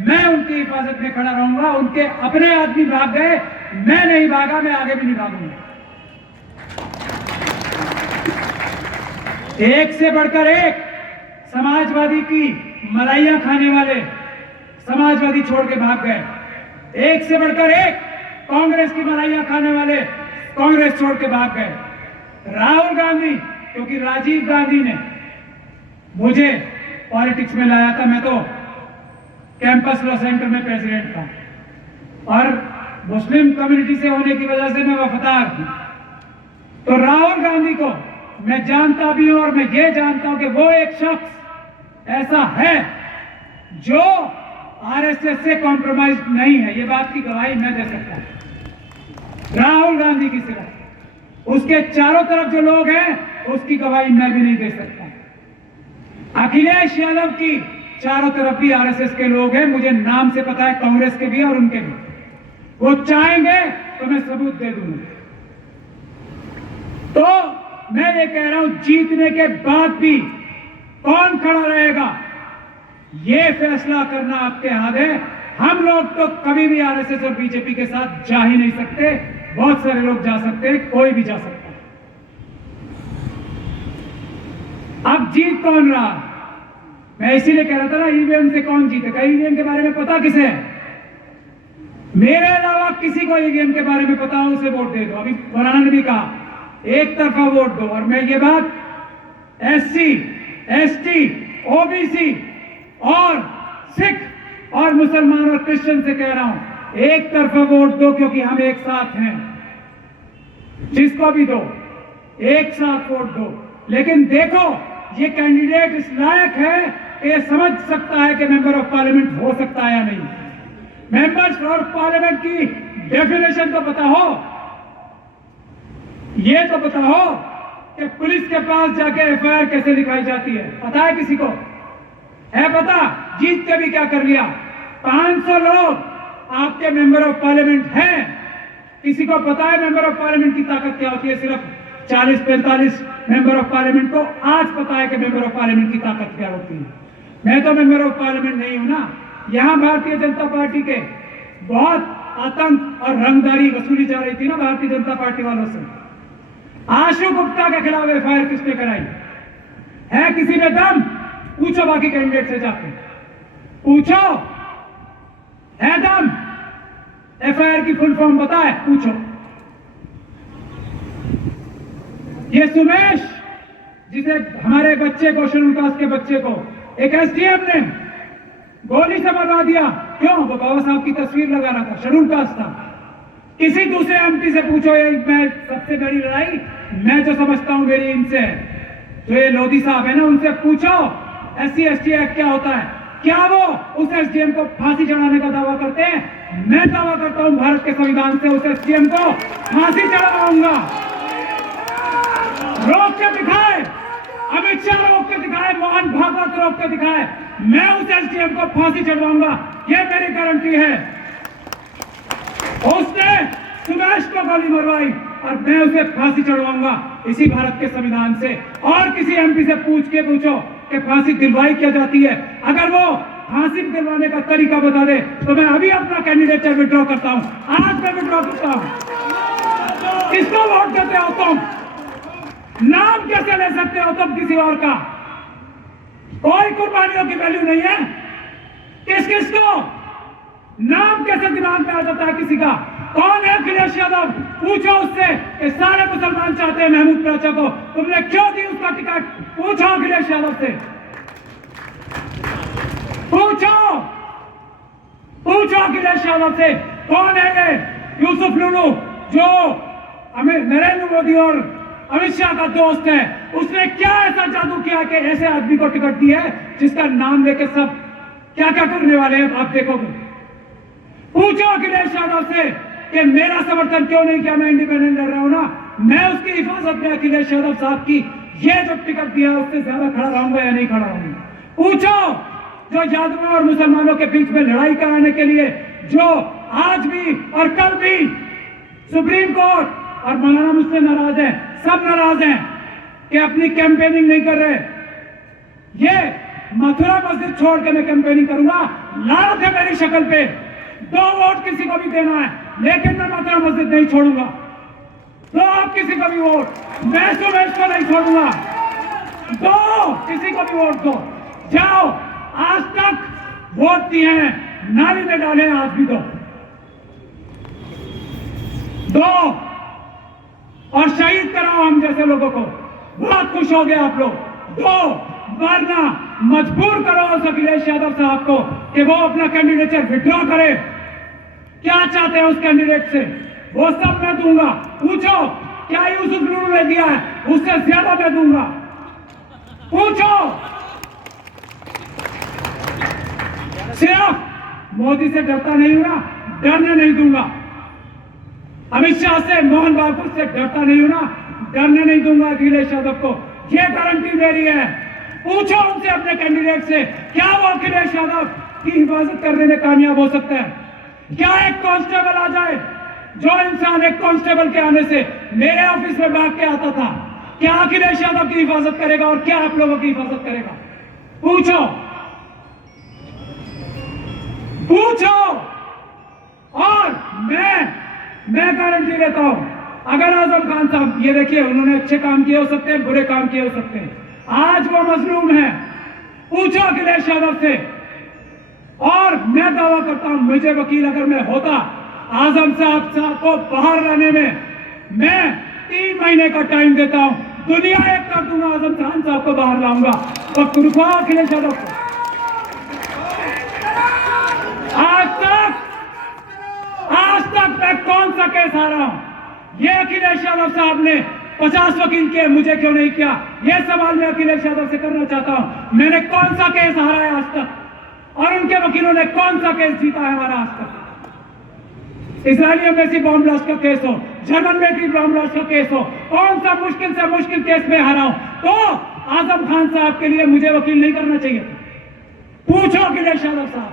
मैं उनकी हिफाजत में खड़ा रहूंगा। उनके अपने आदमी भाग गए, मैं नहीं भागा, मैं आगे भी नहीं भागूंगा। एक से बढ़कर एक समाजवादी की मलाइयां खाने वाले समाजवादी छोड़ के भाग गए। एक से बढ़कर एक कांग्रेस की मलाइयां खाने वाले कांग्रेस छोड़ के भाग गए। राहुल गांधी, क्योंकि राजीव गांधी ने मुझे पॉलिटिक्स में लाया था, मैं तो कैंपस लॉ सेंटर में प्रेसिडेंट था और मुस्लिम कम्युनिटी से होने की वजह से मैं वफादार हूं। तो राहुल गांधी को मैं जानता भी हूं और मैं ये जानता हूं कि वो एक शख्स ऐसा है जो आरएसएस से कॉम्प्रोमाइज नहीं है। ये बात की गवाही मैं दे सकता हूं, राहुल गांधी की सिवा उसके चारों तरफ जो लोग हैं उसकी गवाही मैं भी नहीं दे सकता। अखिलेश यादव की चारों तरफ भी आरएसएस के लोग हैं, मुझे नाम से पता है, कांग्रेस के भी और उनके भी। वो चाहेंगे तो मैं सबूत दे दूंगा। तो मैं ये कह रहा हूं, जीतने के बाद भी कौन खड़ा रहेगा ये फैसला करना आपके हाथ है। हम लोग तो कभी भी आरएसएस और बीजेपी के साथ जा ही नहीं सकते। बहुत सारे लोग जा सकते हैं, कोई भी जा सकता है। अब जीत कौन रहा? मैं इसीलिए कह रहा था ना, ईवीएम से कौन जीतेगा? ईवीएम के बारे में पता किसे है? मेरे अलावा किसी को ईवीएम के बारे में पता हो उसे वोट दे दो। अभी मौलाना ने भी कहा एक तरफा वोट दो, और मैं ये बात एससी, एसटी, ओबीसी और सिख और मुसलमान और क्रिश्चियन से कह रहा हूं, एक तरफा वोट दो, क्योंकि हम एक साथ हैं। जिसको भी दो, एक साथ वोट दो। लेकिन देखो, ये कैंडिडेट इस लायक है कि ये समझ सकता है कि मेंबर ऑफ पार्लियामेंट हो सकता है या नहीं। मेंबर्स ऑफ पार्लियामेंट की डेफिनेशन तो पता हो, ये तो पता हो कि पुलिस के पास जाके एफआईआर कैसे लिखाई जाती है। पता है किसी को? है पता? जीत के भी क्या कर लिया? 500 लोग आपके मेंबर ऑफ पार्लियामेंट हैं। किसी को पता है मेंबर ऑफ पार्लियामेंट की ताकत क्या होती है? सिर्फ 40-45 मेंबर ऑफ पार्लियामेंट को आज पता है कि मेंबर ऑफ पार्लियामेंट की ताकत क्या होती है। मैं तो मेंबर ऑफ पार्लियामेंट नहीं हूं ना। यहां भारतीय जनता पार्टी के बहुत आतंक और रंगदारी वसूली जा रही थी ना भारतीय जनता पार्टी वालों से। आशु गुप्ता के खिलाफ एफआईआर किसने कराई है? किसी में दम? पूछो बाकी कैंडिडेट से जाके, पूछो, है दम? एफआईआर की फुल फॉर्म पता है? पूछो। ये सुमेश, जिसे हमारे बच्चे को, शेड्यूल कास्ट के बच्चे को एक एसडीएम ने गोली से मरवा दिया, क्यों? वो बाबा साहब की तस्वीर लगा रहा था, शेड्यूल कास्ट था। किसी दूसरे एमपी से पूछो, ये मैं सबसे बड़ी लड़ाई मैं जो समझता हूं मेरी इनसे है, जो ये लोधी साहब है ना, उनसे पूछो एससी एसटी एक्ट क्या होता है। क्या वो उस एसडीएम को फांसी चढ़ाने का दावा करते हैं? मैं दावा करता हूं भारत के संविधान से उस एसडीएम को फांसी चढ़ाऊंगा। रोक के दिखाए, अमित शाह रोक के दिखाए, मोहन भागवत रोक के दिखाए, मैं उस एसडीएम को फांसी चढ़वाऊंगा, ये मेरी गारंटी है। उसने सुमेश को गोली मरवाई और मैं उसे फांसी चढ़वाऊंगा इसी भारत के संविधान से। और किसी एमपी से पूछ के पूछो कि फांसी दिलवाई क्या जाती है। अगर वो फांसी दिलवाने का तरीका बता दे तो मैं अभी अपना कैंडिडेचर विड्रॉ करता हूं। आज मैं विड्रॉ करता हूं। किसको वोट देते हो तुम? नाम कैसे ले सकते हो तुम किसी और का? कोई कुर्बानियों की वैल्यू नहीं है। किस किस को नाम कैसे दिमाग में आ जाता है किसी का? कौन है अखिलेश यादव? पूछो उससे कि सारे मुसलमान चाहते हैं महमूद प्राचा को, तुमने क्यों दी उसका टिकट? पूछो अखिलेश यादव से, पूछो, पूछो अखिलेश यादव से। कौन है ये यूसुफ लुलू जो नरेंद्र मोदी और अमित शाह का दोस्त है? उसने क्या ऐसा जादू किया कि ऐसे आदमी को टिकट दी है जिसका नाम लेके सब क्या क्या करने वाले हैं आप देखोगे। पूछो अखिलेश यादव से कि मेरा समर्थन क्यों नहीं किया? मैं इंडिपेंडेंट लड़ रहा हूं ना, मैं उसकी हिफाजत में अखिलेश यादव साहब की ये जो टिकट दिया उससे ज्यादा खड़ा रहूंगा या नहीं खड़ा रहूंगा। पूछो जो यादवों और मुसलमानों के बीच में लड़ाई कराने के लिए जो आज भी और कल भी सुप्रीम कोर्ट और मौलाना मुझसे नाराज है, सब नाराज हैं कि अपनी कैंपेनिंग नहीं कर रहे। ये मथुरा मस्जिद छोड़ के मैं कैंपेनिंग करूंगा। लानत है मेरी शक्ल पे। 2 वोट किसी को भी देना है, लेकिन मैं मथुरा मस्जिद नहीं छोड़ूंगा। दो आप किसी को भी वोट, मैं सुमेश को नहीं छोड़ूंगा। दो किसी को भी वोट दो। जाओ, आज तक वोट दिए हैं, नाली में डाले, आज भी दो और शहीद कराओ हम जैसे लोगों को। बहुत खुश हो गए आप लोग। दो, वरना मजबूर करो उस अखिलेश यादव साहब को कि वो अपना कैंडिडेचर विड्रॉ करे। क्या चाहते हैं उस कैंडिडेट से, वो सब मैं दूंगा। पूछो क्या यूसुफ लूलू ने दिया है, उससे ज्यादा मैं दूंगा। पूछो। सिर्फ मोदी से डरता नहीं हूं ना, डरने नहीं दूंगा। अमित शाह से, मोहन बाबू से डरता नहीं हूं ना, डरने नहीं दूंगा अखिलेश यादव को। ये गारंटी मेरी है। पूछो उनसे, अपने कैंडिडेट से, क्या वो अखिलेश यादव की हिफाजत करने में कामयाब हो सकता है? क्या एक कांस्टेबल आ जाए, जो इंसान एक कांस्टेबल के आने से मेरे ऑफिस में भाग के आता था, क्या अखिलेश यादव की हिफाजत करेगा और क्या आप लोगों की हिफाजत करेगा? पूछो, पूछो। और मैं गारंटी देता हूं, अगर आजम खान साहब, ये देखिए, उन्होंने अच्छे काम किए हो सकते हैं, बुरे काम किए हो सकते हैं, आज वो मजलूम है। पूछो अखिलेश यादव से। और मैं दावा करता हूं, मुझे वकील अगर मैं होता, आजम साहब को बाहर लाने में मैं 3 महीने का टाइम देता हूं। दुनिया एक कर दूंगा, आजम खान साहब को बाहर लाऊंगा। वक्त रुकवा अखिलेश यादव को। आज तक मैं कौन सा केस हारा हूं? ये अखिलेश यादव साहब ने 50 वकील किए, मुझे क्यों नहीं किया? ये सवाल मैं अखिलेश यादव से करना चाहता हूं। मैंने कौन सा केस हारा है आज तक, और उनके वकीलों ने कौन सा केस जीता है हमारा आज तक? इजरायली एम्बेसी बॉम्ब ब्लास्ट का केस हो, जर्मन मिलिट्री बॉम्ब ब्लास्ट का केस हो, कौन सा मुश्किल से मुश्किल केस में हारा हूं? तो आजम खान साहब के लिए मुझे वकील नहीं करना चाहिए। पूछो अखिलेश यादव साहब,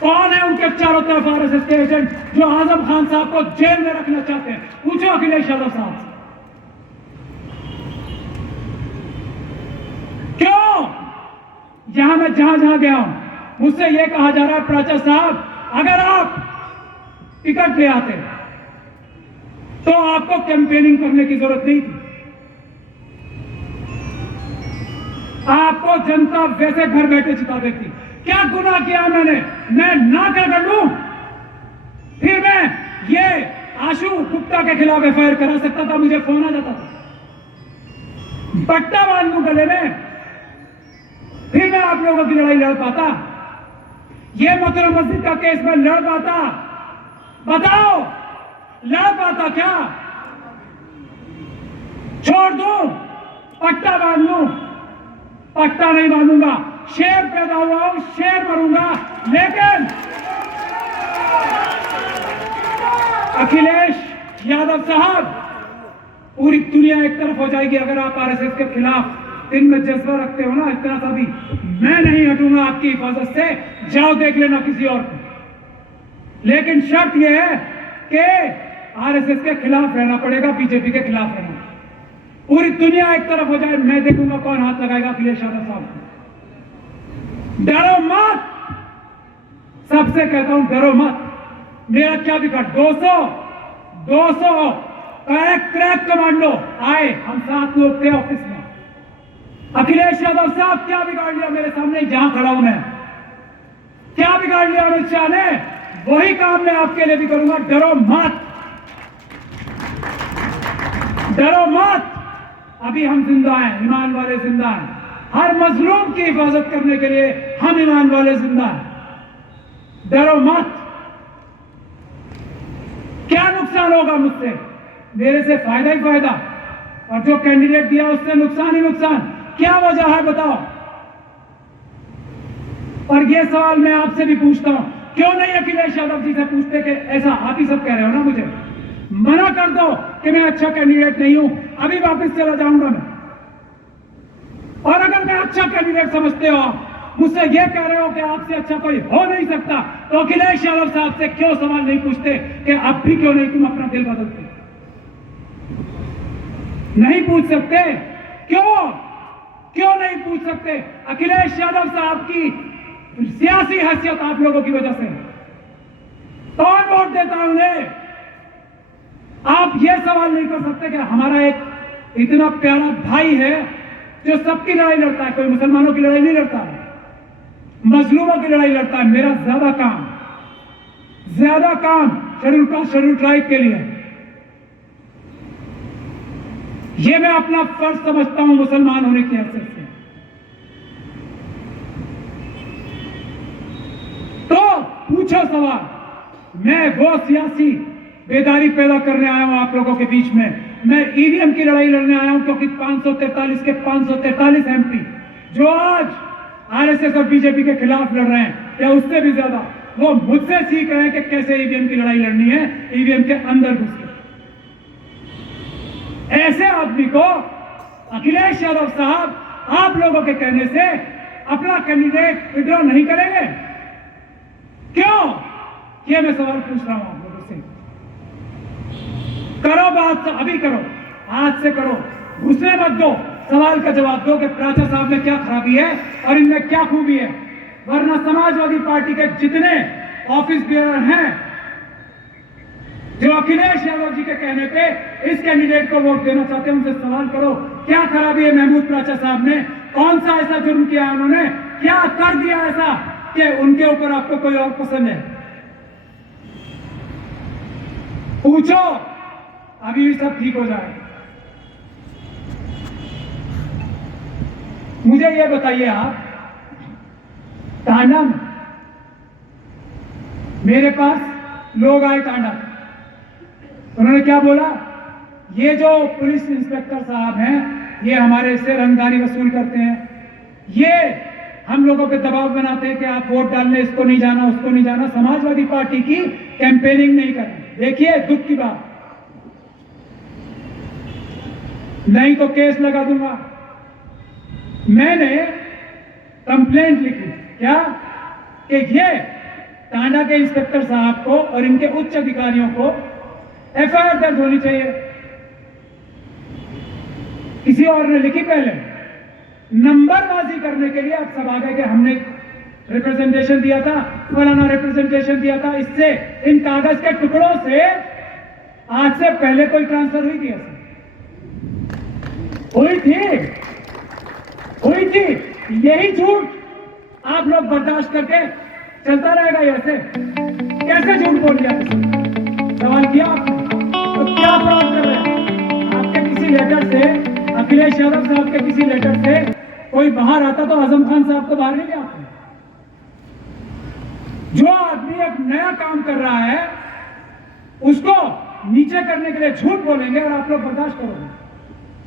कौन है उनके चारों तरफ आरएसएस के एजेंट जो आजम खान साहब को जेल में रखना चाहते हैं? पूछो अखिलेश यादव साहब से। क्यों? यहां मैं जहां गया हूं, मुझसे यह कहा जा रहा है, प्राचा साहब, अगर आप टिकट ले आते तो आपको कैंपेनिंग करने की जरूरत नहीं थी। आपको जनता वैसे घर बैठे जिता देती। क्या गुनाह किया मैंने? मैं ना कर लूं, फिर मैं ये आशु गुप्ता के खिलाफ एफआईआर करा सकता था, मुझे फोन आ जाता था, पट्टा बांध लूं गले में, फिर मैं आप लोगों की लड़ाई लड़ पाता। ये मथुरा मस्जिद का केस में लड़ पाता? बताओ, लड़ पाता क्या? छोड़ दूं, पट्टा बांध लूं? पट्टा नहीं बांधूंगा। शेर पैदा हुआ हूं, शेर मरूंगा। लेकिन अखिलेश यादव साहब, पूरी दुनिया एक तरफ हो जाएगी अगर आप आरएसएस के खिलाफ दिन में जज्बा रखते हो ना, इतना सा भी। मैं नहीं हटूंगा आपकी हिफाजत से, जाओ देख लेना किसी और को। लेकिन शर्त यह है कि आरएसएस के खिलाफ रहना पड़ेगा, बीजेपी के खिलाफ रहना। पूरी दुनिया एक तरफ हो जाए, मैं देखूंगा कौन हाथ लगाएगा अखिलेश यादव साहब को। डरो मत, सबसे कहता हूं, डरो मत। मेरा क्या बिगड़? 200 क्रैक कमांडो आए, हम 7 लोग थे ऑफिस में। अखिलेश यादव साहब क्या बिगाड़ लिया मेरे सामने, जहां खड़ा हूं मैं? क्या बिगाड़ लिया अमित शाह ने? वही काम मैं आपके लिए भी करूंगा। डरो मत, डरो मत। अभी हम जिंदा हैं, ईमान वाले जिंदा हैं। हर मजलूम की हिफाजत करने के लिए हम ईमान वाले जिंदा हैं। डरो मत। क्या नुकसान होगा मुझसे? मेरे से फायदा ही फायदा, और जो कैंडिडेट दिया उससे नुकसान ही नुकसान। क्या वजह है बताओ? और यह सवाल मैं आपसे भी पूछता हूं, क्यों नहीं अखिलेश यादव जी से पूछते कि ऐसा आप ही सब कह रहे हो ना, मुझे मना कर दो कि मैं अच्छा कैंडिडेट नहीं हूं, अभी वापस चला जाऊंगा मैं। और अगर मैं अच्छा कैंडिडेट समझते हो, मुझसे यह कह रहे हो कि आपसे अच्छा कोई हो नहीं सकता, तो अखिलेश यादव साहब से क्यों सवाल नहीं पूछते कि अब भी क्यों नहीं तुम अपना दिल बदलते? नहीं पूछ सकते क्यों? क्यों नहीं पूछ सकते? अखिलेश यादव साहब की सियासी हैसियत आप लोगों की वजह से, कौन वोट देता है उन्हें? आप ये सवाल नहीं कर सकते कि हमारा एक इतना प्यारा भाई है जो सबकी लड़ाई लड़ता है, कोई मुसलमानों की लड़ाई नहीं लड़ता है, मजलूमों की लड़ाई लड़ता है। मेरा ज्यादा काम शेड्यूल कास्ट शेड्यूल ट्राइब के लिए, ये मैं अपना फर्ज समझता हूं मुसलमान होने की हैसियत से। तो पूछो सवाल, मैं वो सियासी बेदारी पैदा करने आया हूं आप लोगों के बीच में। मैं ईवीएम की लड़ाई लड़ने आया हूं, क्योंकि 543 के 543 एमपी जो आज आरएसएस और बीजेपी के खिलाफ लड़ रहे हैं, या उससे भी ज्यादा, वो मुझसे सीख रहे हैं कि कैसे ईवीएम की लड़ाई लड़नी है, ईवीएम के अंदर घुस के। ऐसे आदमी को अखिलेश यादव साहब आप लोगों के कहने से अपना कैंडिडेट विड्रॉ नहीं करेंगे? क्यों? ये मैं सवाल पूछ रहा हूं आप लोगों से। करो बात, अभी करो, आज से करो, घुसने मत दो। सवाल का जवाब दो कि प्राचा साहब में क्या खराबी है और इनमें क्या खूबी है। वरना समाजवादी पार्टी के जितने ऑफिस बेयर हैं जो अखिलेश यादव जी के कहने पे इस कैंडिडेट को वोट देना चाहते हैं, उनसे सवाल करो, क्या खराबी है महमूद प्राचा साहब ने? कौन सा ऐसा जुर्म किया है उन्होंने? क्या कर दिया ऐसा कि उनके ऊपर आपको कोई और पसंद है? पूछो, अभी भी सब ठीक हो जाएगा। मुझे यह बताइए, आप टांडा में मेरे पास लोग आए, टांडा, उन्होंने क्या बोला? ये जो पुलिस इंस्पेक्टर साहब हैं, ये हमारे से रंगदारी वसूल करते हैं, ये हम लोगों पे दबाव बनाते हैं कि आप वोट डालने इसको नहीं जाना, उसको नहीं जाना, समाजवादी पार्टी की कैंपेनिंग नहीं करें। देखिए दुख की बात, नहीं तो केस लगा दूंगा। मैंने कंप्लेंट लिखी, क्या कि ये टांडा के इंस्पेक्टर साहब को और इनके उच्च अधिकारियों को एफआईआर दर्ज होनी चाहिए। किसी और ने लिखी पहले, नंबरबाजी करने के लिए आप सब आ गए कि हमने रिप्रेजेंटेशन दिया था, फलाना रिप्रेजेंटेशन दिया था, इससे इन कागज के टुकड़ों से आज से पहले कोई ट्रांसफर हुई थी? ऐसे हुई थी। यही झूठ आप लोग बर्दाश्त करके चलता रहेगा? ऐसे कैसे झूठ बोल दिया? सवाल किया आपने, तो क्या फ्रॉड कर रहे हैं? आपके किसी लेटर से, अखिलेश यादव साहब के किसी लेटर से कोई बाहर आता तो आजम खान साहब को बाहर नहीं ले आते। जो आदमी एक नया काम कर रहा है उसको नीचे करने के लिए झूठ बोलेंगे और आप लोग बर्दाश्त करोगे?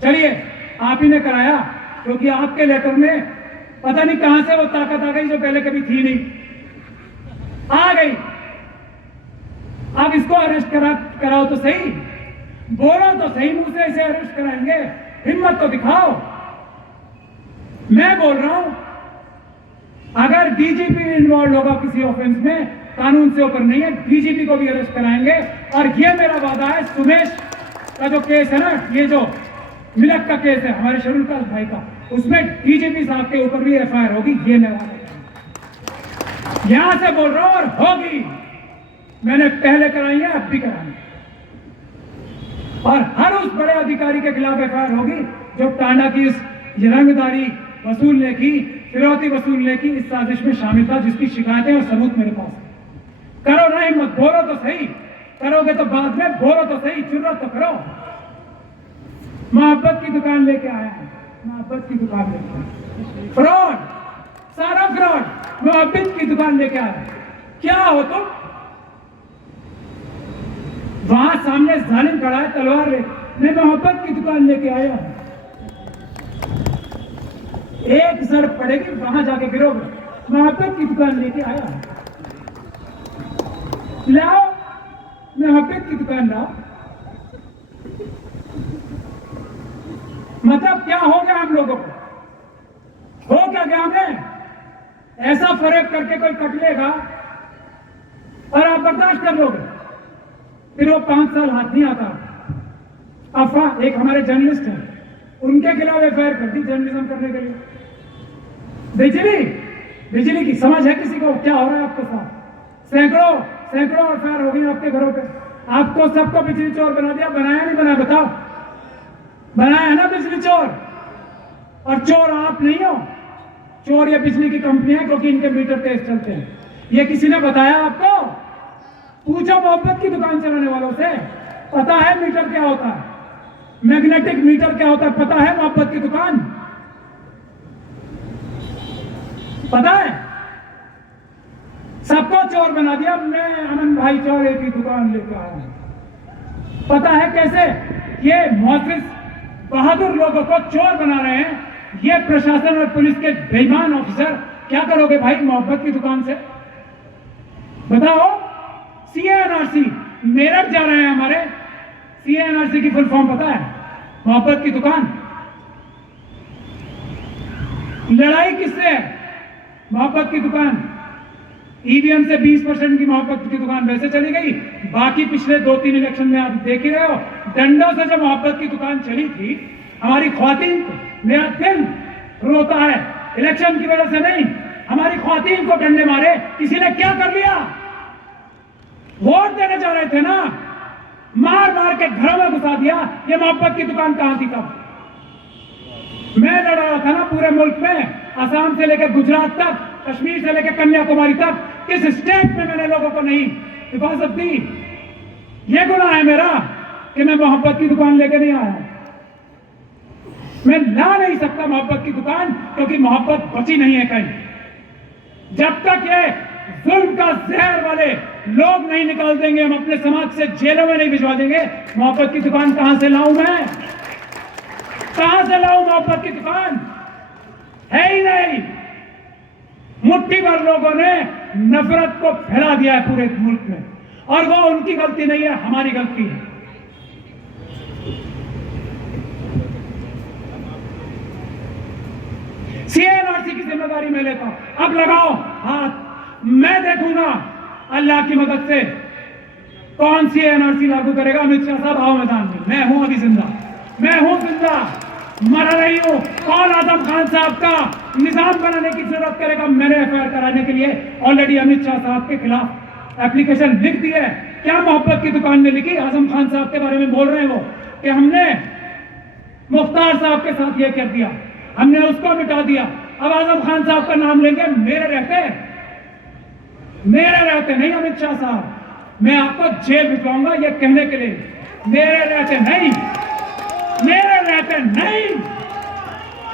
चलिए, आप ही ने कराया, क्योंकि आपके लेटर में पता नहीं कहां से वो ताकत आ गई जो पहले कभी थी नहीं, आ गई। आप इसको अरेस्ट कराओ तो सही, बोलो तो सही, मुंह से इसे अरेस्ट कराएंगे, हिम्मत तो दिखाओ। मैं बोल रहा हूं, अगर डीजीपी इन्वॉल्व होगा किसी ऑफेंस में, कानून से ऊपर नहीं है, डीजीपी को भी अरेस्ट कराएंगे। और ये मेरा वादा है, सुमेश का जो केस है ना, ये जो मिलक का केस है हमारे शेड्यूल कास्ट भाई का, उसमें डीजीपी साहब के ऊपर भी एफआईआर होगी। ये मैं वादा यहां से बोल रहा हूं, और होगी। मैंने पहले कराई है, अब भी कराई, और हर उस बड़े अधिकारी के खिलाफ एफआईआर होगी जो टांडा की इस रंगदारी वसूलने की, फिरौती वसूलने की इस साजिश में शामिल था, जिसकी शिकायतें और सबूत मेरे पास है। करो ना हिम्मत, बोलो तो सही, करोगे तो बाद में, बोलो तो सही, जुर्रत तो करो। मोहब्बत की दुकान लेके आया है, मोहब्बत की दुकान लेके आया, फ्रॉड, सारा फ्रॉड, मोहब्बत की दुकान लेके आया। क्या हो तुम? वहां सामने जालिम खड़ा है तलवार ले, मैं मोहब्बत की दुकान लेके आया हूं। एक जड़ पड़ेगी, वहां जाके गिरोगे। मोहब्बत की दुकान लेके आया हूं, लाओ मोहब्बत की दुकान लाओ। मतलब क्या हो गया हम लोगों को? हो क्या गया हमें? ऐसा फर्क करके कोई कट लेगा और आप बर्दाश्त कर लोगे, फिर वो 5 साल हाथ नहीं आता। अफवाह, एक हमारे जर्नलिस्ट हैं, उनके खिलाफ एफआईआर कर दी जर्नलिज्म करने के लिए। बिजली की समझ है किसी को क्या हो रहा है आपके साथ? सैकड़ों एफआईआर हो गई आपके घरों पे। आपको सबको बिजली चोर बना दिया, बनाया नहीं बनाया बताओ? बनाया है ना बिजली चोर। और चोर आप नहीं हो, चोर ये बिजली की कंपनी है, क्योंकि इनके मीटर तेज चलते हैं। ये किसी ने बताया आपको? पूछो मोहब्बत की दुकान चलाने वालों से, पता है मीटर क्या होता है? मैग्नेटिक मीटर क्या होता है पता है? मोहब्बत की दुकान पता है? सबको चोर बना दिया। मैं अमन भाईचारे की दुकान लेकर आया हूं। पता है कैसे? ये मोहसिस बहादुर लोगों को चोर बना रहे हैं ये प्रशासन और पुलिस के बेईमान ऑफिसर। क्या करोगे भाई मोहब्बत की दुकान से? बताओ। सीएनआरसी मेरठ जा रहे हैं हमारे, सीएनआरसी की फुल फॉर्म पता है? मोहब्बत की दुकान। लड़ाई किससे है? मोहब्बत की दुकान। ईवीएम से 20% की मोहब्बत की दुकान वैसे चली गई, बाकी पिछले 2-3 इलेक्शन में आप देख ही रहे हो, डंडों से जब मोहब्बत की दुकान चली थी हमारी ख्वातीन को, मेरा दिल रोता है, इलेक्शन की वजह से नहीं, हमारी ख्वातीन को डंडे मारे। किसी ने क्या कर लिया? वोट देने जा रहे थे ना, मार मार के घरों में घुसा दिया। ये मोहब्बत की दुकान कहां थी तब? मैं लड़ रहा था ना पूरे मुल्क में, असम से लेकर गुजरात तक, कश्मीर से लेकर कन्याकुमारी तक, किस स्टेट में मैंने लोगों को नहीं हिफाजत दी? ये गुनाह है मेरा कि मैं मोहब्बत की दुकान लेके नहीं आया। मैं ला नहीं सकता मोहब्बत की दुकान, क्योंकि मोहब्बत बची नहीं है कहीं। जब तक ये जुल्म का जहर वाले लोग नहीं निकाल देंगे, हम अपने समाज से जेलों में नहीं भिजवा देंगे, मोहब्बत की दुकान कहां से लाऊं मैं? कहां से लाऊं मोहब्बत की दुकान? है ही नहीं। मुट्ठी भर लोगों ने नफरत को फैला दिया है पूरे मुल्क में, और वो उनकी गलती नहीं है, हमारी गलती है। सीएनआरसी की जिम्मेदारी मैं लेता हूं। अब लगाओ हाथ, मैं देखूंगा अल्लाह की मदद से कौन सीएनआरसी लागू करेगा। अमित शाह साहब आओ मैदान में, मैं हूं अभी जिंदा, मैं हूं जिंदा, मरा नहीं हूं। कौन आजम खान साहब का निजाम बनाने की जरूरत करेगा? मैंने एफआईआर कराने के लिए ऑलरेडी अमित शाह साहब के खिलाफ एप्लीकेशन लिख दी है। क्या मोहब्बत की दुकान में लिखी? आजम खान साहब के बारे में बोल रहे हैं वो कि हमने मुख्तार साहब के साथ ये कर दिया, हमने उसको मिटा दिया। अब आजम खान साहब का नाम लेंगे मेरे रहते नहीं अमित शाह साहब, मैं आपको जेल भिजवाऊंगा ये कहने के लिए। मेरे रहते नहीं।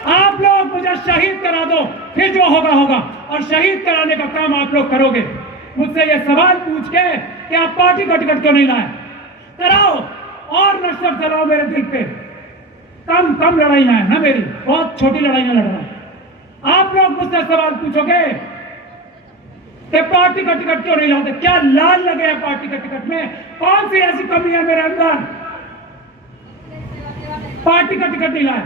आप लोग मुझे शहीद करा दो, फिर जो होगा होगा, और शहीद कराने का काम आप लोग करोगे। मुझसे ये सवाल पूछ के कि आप पार्टी का टिकट क्यों नहीं लाए? कराओ और नशर चलाओ मेरे दिल पे। कम लड़ाइयां हैं ना मेरी, बहुत छोटी लड़ाइयां लड़ रहा हूं। आप लोग मुझसे सवाल पूछोगे कि पार्टी का टिकट क्यों नहीं लाते? क्या लाल लगे है पार्टी के टिकट में? कौन सी ऐसी कमी है मेरे अंदर? पार्टी का टिकट नहीं लाया,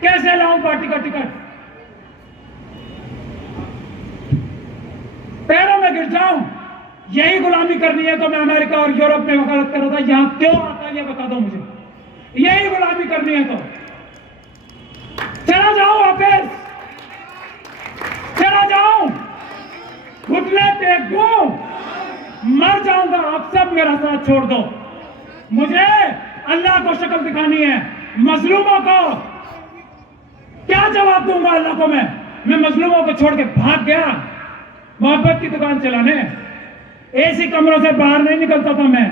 कैसे लाऊं पार्टी का टिकट? पैरों में गिर जाऊं? यही गुलामी करनी है तो मैं अमेरिका और यूरोप में वकालत कर रहा था, यहां क्यों आता ये बता दो मुझे। यही गुलामी करनी है तो चला जाओ वापस, चला जाओ, घुटने टेक दो, मर जाऊंगा। आप सब मेरा साथ छोड़ दो। मुझे अल्लाह को शक्ल दिखानी है, मजलूमों को क्या जवाब दूंगा अल्लाह को? मैं मजलूमों को छोड़ के भाग गया मोहब्बत की दुकान चलाने। एसी कमरों से बाहर नहीं निकलता था मैं,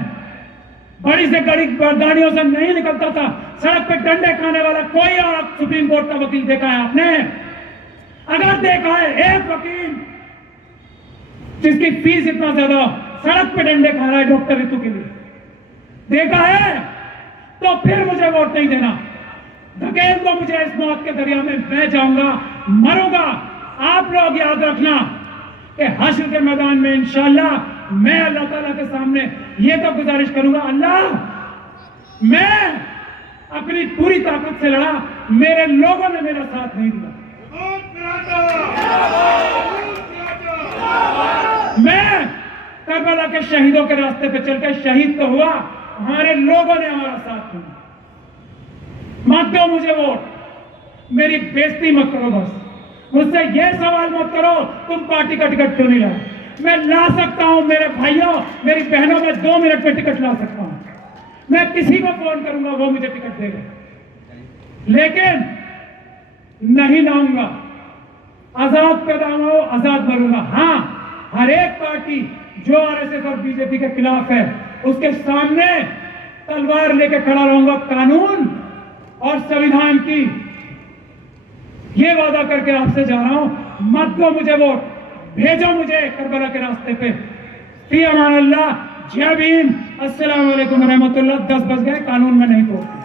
बड़ी से बड़ी गाड़ियों से नहीं निकलता था। सड़क पे डंडे खाने वाला कोई और सुप्रीम कोर्ट का वकील देखा है आपने? अगर देखा है एक वकील जिसकी फीस इतना ज्यादा सड़क पे डंडे खा रहा है डॉक्टर ऋतु के लिए, देखा है? तो फिर मुझे वोट नहीं देना। धकेल दो मुझे इस मौत के दरिया में, मैं जाऊंगा, मरूंगा। आप लोग याद रखना कि हश्र के मैदान में इंशाअल्लाह मैं अल्लाह ताला के सामने ये तो गुजारिश करूंगा, अल्लाह मैं अपनी पूरी ताकत से लड़ा, मेरे लोगों ने मेरा साथ नहीं दिया। मैं करबला के शहीदों के रास्ते पे चलकर शहीद तो हुआ, हमारे लोगों ने हमारा साथ दिया। मत दो मुझे वोट, मेरी बेइज्जती मत करो। बस मुझसे ये सवाल मत करो तुम पार्टी का टिकट क्यों नहीं लाए। मैं ला सकता हूं मेरे भाइयों मेरी बहनों, में 2 मिनट में टिकट ला सकता हूं। मैं किसी को फोन करूंगा वो मुझे टिकट देगा, लेकिन नहीं लाऊंगा। आजाद पैदा हुआ आजाद मरूंगा। हाँ, हर एक पार्टी जो आरएसएस और बीजेपी के खिलाफ है उसके सामने तलवार लेके खड़ा रहूंगा, कानून और संविधान की ये वादा करके आपसे जा रहा हूं। मत दो मुझे वोट, भेजो मुझे करबला के रास्ते पे। फी अमान अल्लाह, जय भीम, अस्सलाम वालेकुम रहमतुल्लाह। 10 बज गए, कानून में नहीं तोड़ते।